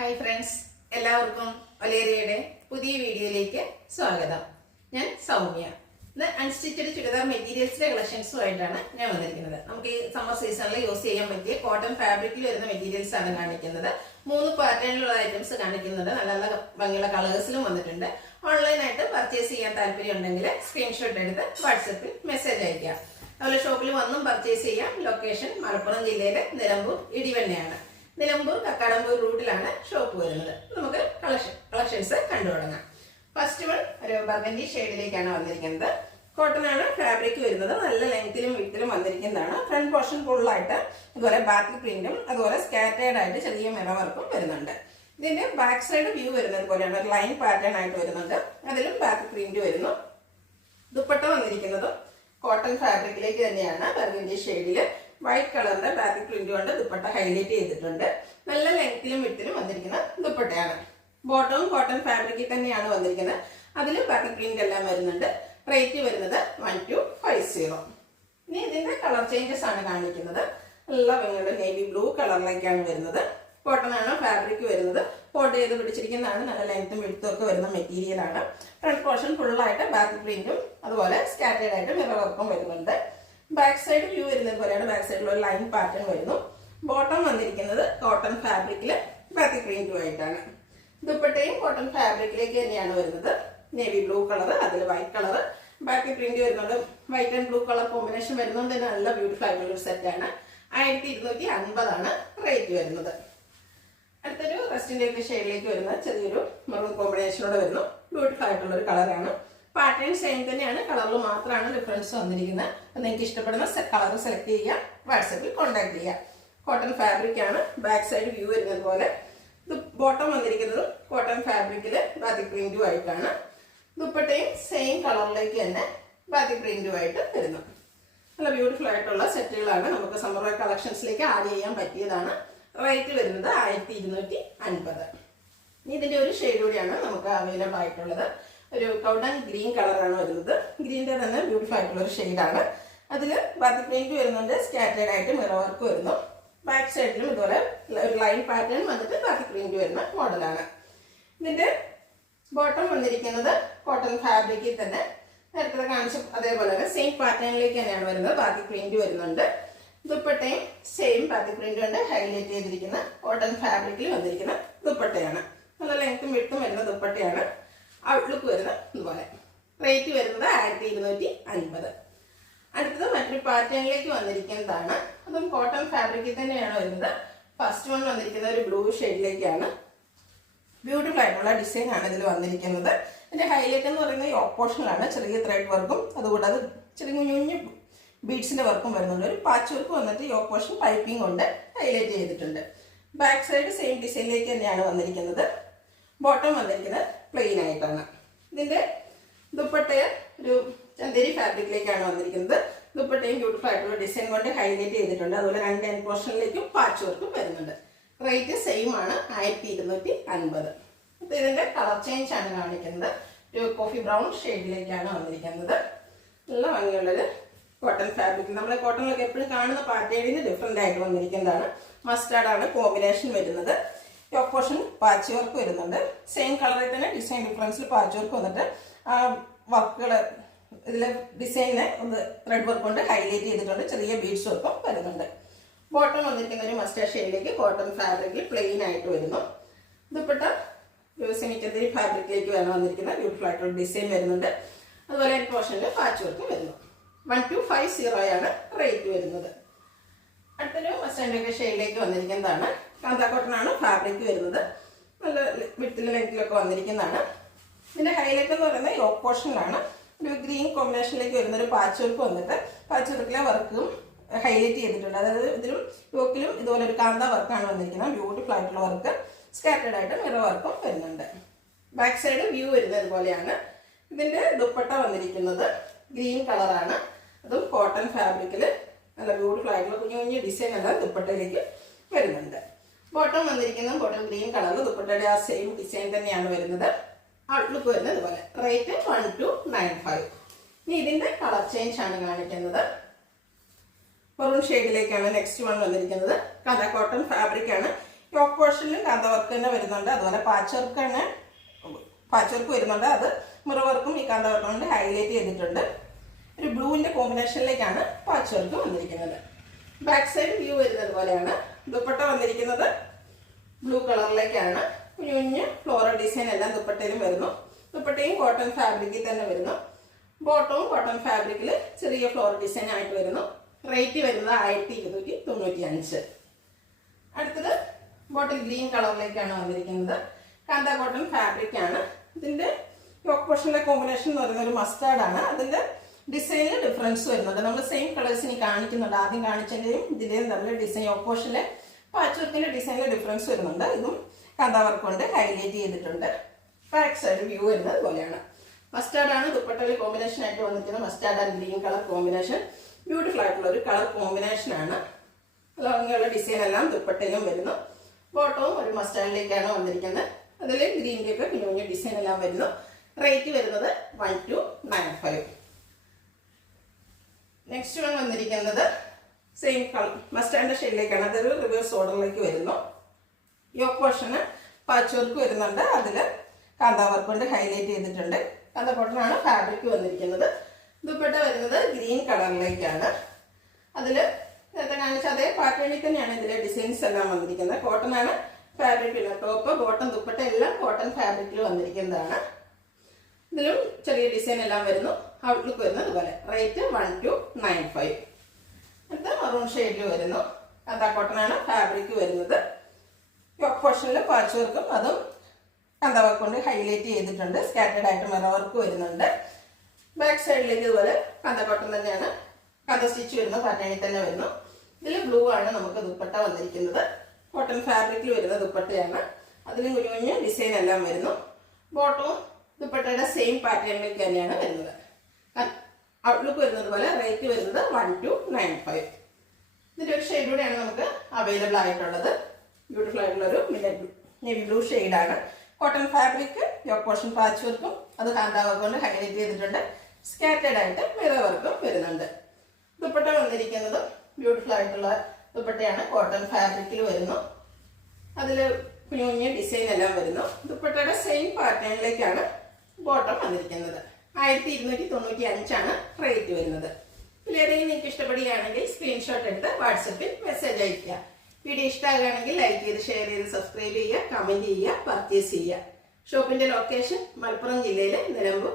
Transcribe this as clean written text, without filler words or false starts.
Hi friends, എല്ലാവർക്കും ഒലേറിയയുടെ പുതിയ വീഡിയോയിലേക്ക് സ്വാഗതം. ഞാൻ സൗമ്യ. ഇന്ന് അൺസ്റ്റിച്ചഡ് ചുരിദാർ മെറ്റീരിയൽസിന്റെ കളക്ഷൻസുമായിട്ടാണ് ഞാൻ വന്നിരിക്കുന്നത്. നമുക്ക് ഈ സമ്മർ സീസണിൽ യൂസ് ചെയ്യാൻ പറ്റിയ കോട്ടൺ ഫാബ്രിക്കിൽ വരുന്ന മെറ്റീരിയൽസ് ആണ് കാണിക്കുന്നത്. 3 പാറ്റേണിലുള്ള ഐറ്റംസ് കാണിക്കുന്നുണ്ട്. നല്ല നല്ല ഭംഗിയുള്ള കളേഴ്സിലും വന്നിട്ടുണ്ട്. ഓൺലൈനായിട്ട് പർച്ചേസ് ചെയ്യാൻ താല്പര്യം ഉണ്ടെങ്കിൽ സ്ക്രീൻഷോട്ട് എടുത്ത് വാട്സപ്പിൽ മെസ്സേജ് അയക്കുക. അതുപോലെ ഷോപ്പിൽ വന്നും പർച്ചേസ് ചെയ്യാം. ലൊക്കേഷൻ മലപ്പുറം ജില്ലയിലെ നിലമ്പൂർ ഇടിവണ്ണയാണ്. നിലമ്പൂർ കക്കാടമ്പൂർ റൂട്ടിലാണ് ഷോപ്പ് വരുന്നത്. നമുക്ക് കളക്ഷൻസ് കണ്ടു തുടങ്ങാം. ഫസ്റ്റ് വൺ ഒരു ബർഗൻഡി ഷെയ്ഡിലേക്കാണ് വന്നിരിക്കുന്നത്. കോട്ടൺ ആണ് ഫാബ്രിക് വരുന്നത്. നല്ല ലെങ്ത്തിലും വിത്തിലും വന്നിരിക്കുന്നതാണ്. ഫ്രണ്ട് പോർഷൻ ഫുള്ളായിട്ട് ഇതുപോലെ ബാക്ക് പ്രിന്റും അതുപോലെ സ്കാറ്റേർഡ് ആയിട്ട് ചെറിയ മിറർ വർക്കും വരുന്നുണ്ട്. ഇതിന്റെ ബാക്ക് സൈഡ് വ്യൂ വരുന്നത് പോലെയാണ്. ഒരു ലൈൻ പാറ്റേൺ ആയിട്ട് വരുന്നുണ്ട്. അതിലും ബാക്ക് പ്രിന്റ് വരുന്നു. ദുപ്പട്ട വന്നിരിക്കുന്നതും കോട്ടൺ ഫാബ്രിക്കിലേക്ക് തന്നെയാണ്. ബർഗൻഡി ഷെയ്ഡില് വൈറ്റ് കളറിന്റെ ബാക്ക് പ്രിന്റ് കൊണ്ട് ദുപ്പട്ട ഹൈലൈറ്റ് ചെയ്തിട്ടുണ്ട്. നല്ല ലെങ്ത്തിലും വിത്തിലും വന്നിരിക്കുന്ന ദുപ്പട്ടയാണ്. ബോട്ടവും കോട്ടൺ ഫാബ്രിക്കിൽ തന്നെയാണ് വന്നിരിക്കുന്നത്. അതിൽ ബാക്ക് പ്രിന്റ് എല്ലാം വരുന്നുണ്ട്. റേറ്റ് വരുന്നത് 1250. ഇനി ഇതിന്റെ കളർ ചേഞ്ചസ് ആണ് കാണിക്കുന്നത്. നല്ല ഭംഗിയുള്ള നേവി ബ്ലൂ കളറിലേക്കാണ് വരുന്നത്. കോട്ടൺ ആണ് ഫാബ്രിക് വരുന്നത്. ഫോൾഡ് ചെയ്ത് പിടിച്ചിരിക്കുന്നതാണ്. നല്ല ലെങ്ത്തും വിടുത്തും ഒക്കെ വരുന്ന മെറ്റീരിയൽ ആണ്. ഫ്രണ്ട് പോർഷൻ ഫുള്ളായിട്ട് ബാക്ക് പ്രിന്റും അതുപോലെ സ്കാറ്റേർഡ് ആയിട്ട് മിറർ വർക്കും വരുന്നുണ്ട്. ബാക്ക് സൈഡ് വ്യൂ വരുന്നത് പോലെയാണ്. ബാക്ക് സൈഡിൽ ഒരു ലൈൻ പാറ്റേൺ വരുന്നു. ബോട്ടം വന്നിരിക്കുന്നത് കോട്ടൺ ഫാബ്രിക്കില് ബാക്ക് പ്രിന്റുമായിട്ടാണ്. ദുപ്പട്ടയും കോട്ടൺ ഫാബ്രിക്കിലേക്ക് തന്നെയാണ് വരുന്നത്. നേവി ബ്ലൂ കളർ, അതിൽ വൈറ്റ് കളർ ബാക്ക് പ്രിന്റ് വരുന്നുണ്ട്. White and blue colour combination വരുന്നതുകൊണ്ട് തന്നെ നല്ല ബ്യൂട്ടിഫുൾ ആയിട്ടുള്ള ഒരു സെറ്റാണ്. 1250 റേറ്റ് വരുന്നത്. അടുത്തൊരു റെസ്റ്റിന്റെ ഒക്കെ ഷെയ്ഡിലേക്ക് വരുന്ന ചെറിയൊരു മെറൂൺ കോമ്പിനേഷനോടെ വരുന്നു. ബ്യൂട്ടിഫുൾ ആയിട്ടുള്ള ഒരു കളറാണ്. പാറ്റേൺ സെയിം തന്നെയാണ്. കളറിൽ മാത്രമാണ് ഡിഫറൻസ് വന്നിരിക്കുന്നത്. അപ്പം നിങ്ങൾക്ക് ഇഷ്ടപ്പെടുന്ന കളർ സെലക്ട് ചെയ്യുക. വാട്സപ്പിൽ കോൺടാക്ട് ചെയ്യുക. കോട്ടൺ ഫാബ്രിക് ആണ്. ബാക്ക് സൈഡ് വ്യൂ വരുന്നത് പോലെ. ബോട്ടം വന്നിരിക്കുന്നത് കോട്ടൺ ഫാബ്രിക്കില് ബാത്തിക് പ്രിന്റും ആയിട്ടാണ്. ദുപ്പട്ടയും സെയിം കളറിലേക്ക് തന്നെ ബാത്തിക് പ്രിന്റും ആയിട്ട് വരുന്നു. നല്ല ബ്യൂട്ടിഫുൾ ആയിട്ടുള്ള സെറ്റുകളാണ്. നമുക്ക് സമ്മർ വെയർ കളക്ഷൻസിലേക്ക് ആഡ് ചെയ്യാൻ പറ്റിയതാണ്. റേറ്റ് വരുന്നത് 1250. ഇനി ഇതിന്റെ ഒരു ഷെയ്ഡ് കൂടിയാണ് നമുക്ക് അവൈലബിൾ ആയിട്ടുള്ളത്. ഒരു കൗഡൻ ഗ്രീൻ കളറാണ് വരുന്നത്. ഗ്രീനിന്റെ തന്നെ ബ്യൂട്ടിഫുൾ ആയിട്ടുള്ള ഒരു ഷെയ്ഡാണ്. അതിൽ ബാത്തിക് പ്രിന്റ് വരുന്നുണ്ട്. സ്കാറ്റേർഡ് ആയിട്ട് മിറർ വർക്ക് വരുന്നു. ബാക്ക് സൈഡിലും ഇതുപോലെ ഒരു ലൈൻ പാറ്റേൺ വന്നിട്ട് ബാത്തിക് പ്രിന്റ് വരുന്ന മോഡലാണ്. ഇതിന്റെ ബോട്ടം വന്നിരിക്കുന്നത് കോട്ടൺ ഫാബ്രിക്കിൽ തന്നെ നേരത്തെ കാണിച്ച അതേപോലെ തന്നെ സെയിം പാറ്റേണിലേക്ക് തന്നെയാണ് വരുന്നത്. ബാത്തിക് പ്രിന്റ് വരുന്നുണ്ട്. ദുപ്പട്ടയും സെയിം ബാത്തിക് പ്രിന്റ് കൊണ്ട് ഹൈലൈറ്റ് ചെയ്തിരിക്കുന്ന കോട്ടൺ ഫാബ്രിക്കിൽ വന്നിരിക്കുന്ന ദുപ്പട്ടയാണ്. നല്ല ലെങ്ത്തും വിട്ടും വരുന്ന ദുപ്പട്ടയാണ്. ഔട്ട്ലുക്ക് വരുന്നത് ഇതുപോലെ. റേറ്റ് വരുന്നത് 1250. അടുത്തത് മറ്റൊരു പാറ്റേണിലേക്ക് വന്നിരിക്കുന്നതാണ്. അതും കോട്ടൺ ഫാബ്രിക്കിൽ തന്നെയാണ് വരുന്നത്. ഫസ്റ്റ് വൺ വന്നിരിക്കുന്നത് ഒരു ബ്ലൂ ഷെയ്ഡിലേക്കാണ്. ബ്യൂട്ടിഫുൾ ആയിട്ടുള്ള ഡിസൈൻ ആണ് ഇതിൽ വന്നിരിക്കുന്നത്. ഇതിന്റെ ഹൈലൈറ്റ് എന്ന് പറയുന്നത് യോക്ക് പോർഷനിലാണ്. ചെറിയ ത്രെഡ് വർക്കും അതുകൂടാതെ ചെറിയ കുഞ്ഞു ബീഡ്സിന്റെ വർക്കും വരുന്നുണ്ട്. ഒരു പാച്ച് വർക്ക് വന്നിട്ട് യോക്ക് പോർഷൻ പൈപ്പിംഗ് കൊണ്ട് ഹൈലൈറ്റ് ചെയ്തിട്ടുണ്ട്. ബാക്ക് സൈഡ് സെയിം ഡിസൈനിലേക്ക് തന്നെയാണ് വന്നിരിക്കുന്നത്. ബോട്ടം വന്നിരിക്കുന്നത് പ്ലെയിൻ ആയിട്ടാണ്. ഇതിന്റെ ദുപ്പട്ടയെ ഒരു ചന്ദേരി ഫാബ്രിക്കിലേക്കാണ് വന്നിരിക്കുന്നത്. ദുപ്പട്ടയും ബ്യൂട്ടിഫുൾ ആയിട്ടുള്ള ഡിസൈൻ കൊണ്ട് ഹൈലൈറ്റ് ചെയ്തിട്ടുണ്ട്. അതുപോലെ 2 എൻഡ് പോർഷനിലേക്കും പാച്ച് വർക്കും വരുന്നുണ്ട്. റേറ്റ് സെയിം ആണ് 1250. അപ്പൊ ഇതിന്റെ കളർ ചേഞ്ച് ആണ് കാണിക്കുന്നത്. ഒരു കോഫി ബ്രൗൺ ഷെയ്ഡിലേക്കാണ് വന്നിരിക്കുന്നത്. നല്ല ഭംഗിയുള്ളത് കോട്ടൺ ഫാബ്രിക്. നമ്മളെ കോട്ടണിലൊക്കെ എപ്പോഴും കാണുന്ന പാറ്റേണിന് ഡിഫറെന്റ് ആയിട്ട് വന്നിരിക്കുന്നതാണ്. മസ്റ്റാർഡ് ആണ് കോമ്പിനേഷൻ വരുന്നത്. യോക്ക് പോർഷൻ പാച്ച് വർക്ക് വരുന്നുണ്ട്. സെയിം കളറിൽ തന്നെ ഡിസൈൻ ഡിഫറൻസിൽ പാച്ച് വർക്ക് വന്നിട്ട് ആ വർക്കുകൾ ഇതിലെ ഡിസൈനെ ഒന്ന് ത്രെഡ് വർക്ക് കൊണ്ട് ഹൈലൈറ്റ് ചെയ്തിട്ടുണ്ട്. ചെറിയ ബീഡ്സ് വർക്കും വരുന്നുണ്ട്. ബോട്ടം വന്നിരിക്കുന്ന ഒരു മസ്റ്റാർഡ് ഷെയ്ഡിലേക്ക് കോട്ടൺ ഫാബ്രിക്കിൽ പ്ലെയിൻ ആയിട്ട് വരുന്നു. ദുപ്പട്ട സെമിച്ചന്ദേരി ഫാബ്രിക്കിലേക്ക് വേണം വന്നിരിക്കുന്ന ബ്യൂട്ടിഫുൾ ആയിട്ടുള്ള ഡിസൈൻ വരുന്നുണ്ട്. അതുപോലെ എൻഡ് പോർഷനിൽ പാച്ച് വർക്കും വരുന്നു. 1250 റേറ്റ് വരുന്നത്. അടുത്തൊരു മസ്റ്റാർഡ് ഷെയ്ഡിലേക്ക് വന്നിരിക്കുന്നതാണ്. കാന്ത കോട്ടൺ ആണ് ഫാബ്രിക് വരുന്നത്. നല്ല വിട്ടിലും ലെങ്ത്തിലൊക്കെ വന്നിരിക്കുന്നതാണ്. ഇതിന്റെ ഹൈലൈറ്റ് എന്ന് പറയുന്നത് യോക്ക് പോർഷനിലാണ്. ഒരു ഗ്രീൻ കോമ്പിനേഷനിലേക്ക് വരുന്ന ഒരു പാച്ച് വർക്ക് വന്നിട്ട് പാച്ച് വർക്കിലെ വർക്കും ഹൈലൈറ്റ് ചെയ്തിട്ടുണ്ട്. അതായത് ഇതിലും യോക്കിലും ഇതുപോലെ ഒരു കാന്ത വർക്കാണ് വന്നിരിക്കുന്നത്. ബ്യൂട്ടിഫുൾ ആയിട്ടുള്ള വർക്ക്. സ്കാറ്റേർഡ് ആയിട്ട് മിറർ വർക്കും വരുന്നുണ്ട്. ബാക്ക് സൈഡ് വ്യൂ വരുന്നത് പോലെയാണ്. ഇതിന്റെ ദുപ്പട്ട വന്നിരിക്കുന്നത് ഗ്രീൻ കളറാണ്. അതും കോട്ടൺ ഫാബ്രിക്കിൽ നല്ല ബ്യൂട്ടിഫുൾ ആയിട്ടുള്ള കുഞ്ഞു കുഞ്ഞു ഡിസൈൻ എല്ലാം ദുപ്പട്ടയിലേക്ക് വരുന്നുണ്ട്. ബോട്ടം വന്നിരിക്കുന്നത് ബോട്ടം ഗ്രീൻ കളറിൽ ദുപ്പട്ടയുടെ ആ സെയിം ഡിസൈൻ തന്നെയാണ് വരുന്നത്. ഔട്ട്ലുക്ക് വരുന്നത് ഇതുപോലെ. റേറ്റ് 1295. ഇനി ഇതിന്റെ കളർ ചേഞ്ച് ആണ് കാണിക്കുന്നത്. മെറൂൺ ഷെയ്ഡിലേക്കാണ് നെക്സ്റ്റ് വൺ വന്നിരിക്കുന്നത്. കഥ കോട്ടൺ ഫാബ്രിക് ആണ്. യോക്ക് പോർഷനിലും കാന്ത വർക്ക് തന്നെ വരുന്നുണ്ട്. അതുപോലെ പാച്ച് വർക്ക് വരുന്നുണ്ട്. അത് മിറർ വർക്കും ഈ കാന്ത വർക്കും കൊണ്ട് ഹൈലൈറ്റ് ചെയ്തിട്ടുണ്ട്. ഒരു ബ്ലൂവിൻ്റെ കോമ്പിനേഷനിലേക്കാണ് പാച്ച് വർക്ക് വന്നിരിക്കുന്നത്. ബാക്ക് സൈഡ് വ്യൂ വരുന്നത് പോലെയാണ്. ദുപ്പട്ട വന്നിരിക്കുന്നത് ബ്ലൂ കളറിലേക്കാണ്. കുഞ്ഞു കുഞ്ഞ് ഫ്ലോറൽ ഡിസൈൻ എല്ലാം ദുപ്പട്ടയിലും വരുന്നു. ദുപ്പട്ടയും കോട്ടൺ ഫാബ്രിക്കിൽ തന്നെ വരുന്നു. ബോട്ടവും കോട്ടൺ ഫാബ്രിക്കിൽ ചെറിയ ഫ്ലോറൽ ഡിസൈൻ ആയിട്ട് വരുന്നു. റേറ്റ് വരുന്നത് 1295. അടുത്തത് ബോട്ടിൽ ഗ്രീൻ കളറിലേക്കാണ് വന്നിരിക്കുന്നത്. കാന്ത കോട്ടൺ ഫാബ്രിക് ആണ്. ഇതിൻ്റെ യോക്ക് പോർഷനിലെ കോമ്പിനേഷൻ എന്ന് പറയുന്നത് ഒരു മസ്റ്റാർഡ് ആണ്. അതിൻ്റെ ഡിസൈനിൽ ഡിഫറൻസ് വരുന്നുണ്ട്. നമ്മൾ സെയിം കളേഴ്സ് ഇനി കാണിക്കുന്നുണ്ട്. ആദ്യം കാണിച്ചതിൻ്റെയും ഇതിൻ്റെയും തമ്മിൽ ഡിസൈൻ യോക്ക് പോർഷനിലെ പാച്ച് വർക്കിൻ്റെ ഡിസൈനിൽ ഡിഫറൻസ് വരുന്നുണ്ട്. ഇതും കാന്ത വർക്ക് കൊണ്ട് ഹൈലൈറ്റ് ചെയ്തിട്ടുണ്ട്. ബാക്ക് സൈഡ് വ്യൂ വരുന്നത് പോലെയാണ്. മസ്റ്റാർഡ് ആണ് ദുപ്പട്ടയിൽ കോമ്പിനേഷൻ ആയിട്ട് വന്നിരിക്കുന്നത്. Mustard and green colour combination beautiful ആയിട്ടുള്ള ഒരു കളർ കോമ്പിനേഷൻ ആണ്. അങ്ങനെയുള്ള ഡിസൈൻ എല്ലാം ദുപ്പട്ടയിലും വരുന്നു. ബോട്ടവും ഒരു മസ്റ്റാർഡിലേക്കാണ് വന്നിരിക്കുന്നത്. അതിൽ ഗ്രീൻ്റെ ഒക്കെ കുഞ്ഞു കുഞ്ഞു ഡിസൈൻ എല്ലാം വരുന്നു. റേറ്റ് വരുന്നത് 1295. നെക്സ്റ്റ് വൺ വന്നിരിക്കുന്നത് സെയിം കളർ മസ്റ്റാർഡിന്റെ ഷെയ്ഡിലേക്കാണ്. അതൊരു റിവേഴ്സ് ഓർഡറിലേക്ക് വരുന്നു. യോക്ക് പോർഷന് പാച്ച് വർക്ക് വരുന്നുണ്ട്. അതിൽ കാന്ത വർക്ക് കൊണ്ട് ഹൈലൈറ്റ് ചെയ്തിട്ടുണ്ട്. കാന്ത കോട്ടനാണ് ഫാബ്രിക് വന്നിരിക്കുന്നത്. ദുപ്പട്ട വരുന്നത് ഗ്രീൻ കളറിലേക്കാണ്. അതിൽ നേരത്തെ കാണിച്ച അതേ പാറ്റേണിൽ തന്നെയാണ് ഇതിലെ ഡിസൈൻസ് എല്ലാം വന്നിരിക്കുന്നത്. കോട്ടൺ ആണ് ഫാബ്രിക്. ടോപ്പ് ബോട്ടം ദുപ്പട്ട എല്ലാം കോട്ടൺ ഫാബ്രിക്കിൽ വന്നിരിക്കുന്നതാണ്. ഇതിലും ചെറിയ ഡിസൈൻ എല്ലാം വരുന്നു. ഔട്ട്ലുക്ക് വരുന്നത് അതുപോലെ. റേറ്റ് 1295. അടുത്ത മറൂൺ ഷെയ്ഡിൽ വരുന്നു. കാന്ത കോട്ടൺ ആണ് ഫാബ്രിക് വരുന്നത്. യോക്ക് പോർഷനിൽ പാച്ച് വർക്കും അതും കാന്ത വർക്ക് കൊണ്ട് ഹൈലൈറ്റ് ചെയ്തിട്ടുണ്ട്. സ്കാറ്റേഡ് ആയിട്ട് മിറർ വർക്ക് വരുന്നുണ്ട്. ബാക്ക് സൈഡിലേക്ക് ഇതുപോലെ കാന്ത കോട്ടൺ തന്നെയാണ്. കാന്ത സ്റ്റിച്ച് വരുന്ന പാറ്റേണിൽ തന്നെ വരുന്നു. ഇതിൽ ബ്ലൂ ആണ് നമുക്ക് ദുപ്പട്ട വന്നിരിക്കുന്നത്. കോട്ടൺ ഫാബ്രിക്കിൽ വരുന്ന ദുപ്പട്ടയാണ്. അതിലും കുഞ്ഞു കുഞ്ഞു ഡിസൈൻ എല്ലാം വരുന്നു. ബോട്ടവും ദുപ്പട്ടയുടെ സെയിം പാറ്റേണിലേക്ക് തന്നെയാണ് വരുന്നത്. ഔട്ട്ലുക്ക് വരുന്നത് പോലെ. റേറ്റ് വരുന്നത് 1295. ഇതിൻ്റെ ഒരു ഷെയ്ഡ് കൂടെയാണ് നമുക്ക് അവൈലബിൾ ആയിട്ടുള്ളത്. ബ്യൂട്ടിഫുൾ ആയിട്ടുള്ള ഒരു നേവി ബ്ലൂ ഷെയ്ഡാണ്. Cotton fabric, yoke portion patch വർക്കും അത് കാന്ത വർക്ക് കൊണ്ട് ഹൈലൈറ്റ് ചെയ്തിട്ടുണ്ട്. സ്കാറ്റേഡ് ആയിട്ട് മിറർ വർക്കും വരുന്നുണ്ട്. ദുപ്പട്ട വന്നിരിക്കുന്നത് ബ്യൂട്ടിഫുൾ ആയിട്ടുള്ള ദുപ്പട്ടയാണ്. കോട്ടൺ ഫാബ്രിക്കിൽ വരുന്നു. അതിൽ കുഞ്ഞു കുഞ്ഞു ഡിസൈൻ എല്ലാം വരുന്നു. ദുപ്പട്ടയുടെ സെയിം പാറ്റേണിലേക്കാണ് ബോട്ടം വന്നിരിക്കുന്നത്. 1295 റേറ്റ് വരുന്നത്. ഇതിലേതെങ്കിലും നിങ്ങൾക്ക് ഇഷ്ടപ്പെടുകയാണെങ്കിൽ സ്ക്രീൻഷോട്ട് എടുത്ത് വാട്സപ്പിൽ മെസ്സേജ് അയയ്ക്കുക. വീഡിയോ ഇഷ്ടമാകുകയാണെങ്കിൽ ലൈക്ക് ചെയ്ത് ഷെയർ ചെയ്ത് സബ്സ്ക്രൈബ് ചെയ്യുക, കമൻറ്റ് ചെയ്യുക, പർച്ചേസ് ചെയ്യുക. ഷോപ്പിൻ്റെ ലൊക്കേഷൻ മലപ്പുറം ജില്ലയിലെ നിലമ്പൂർ.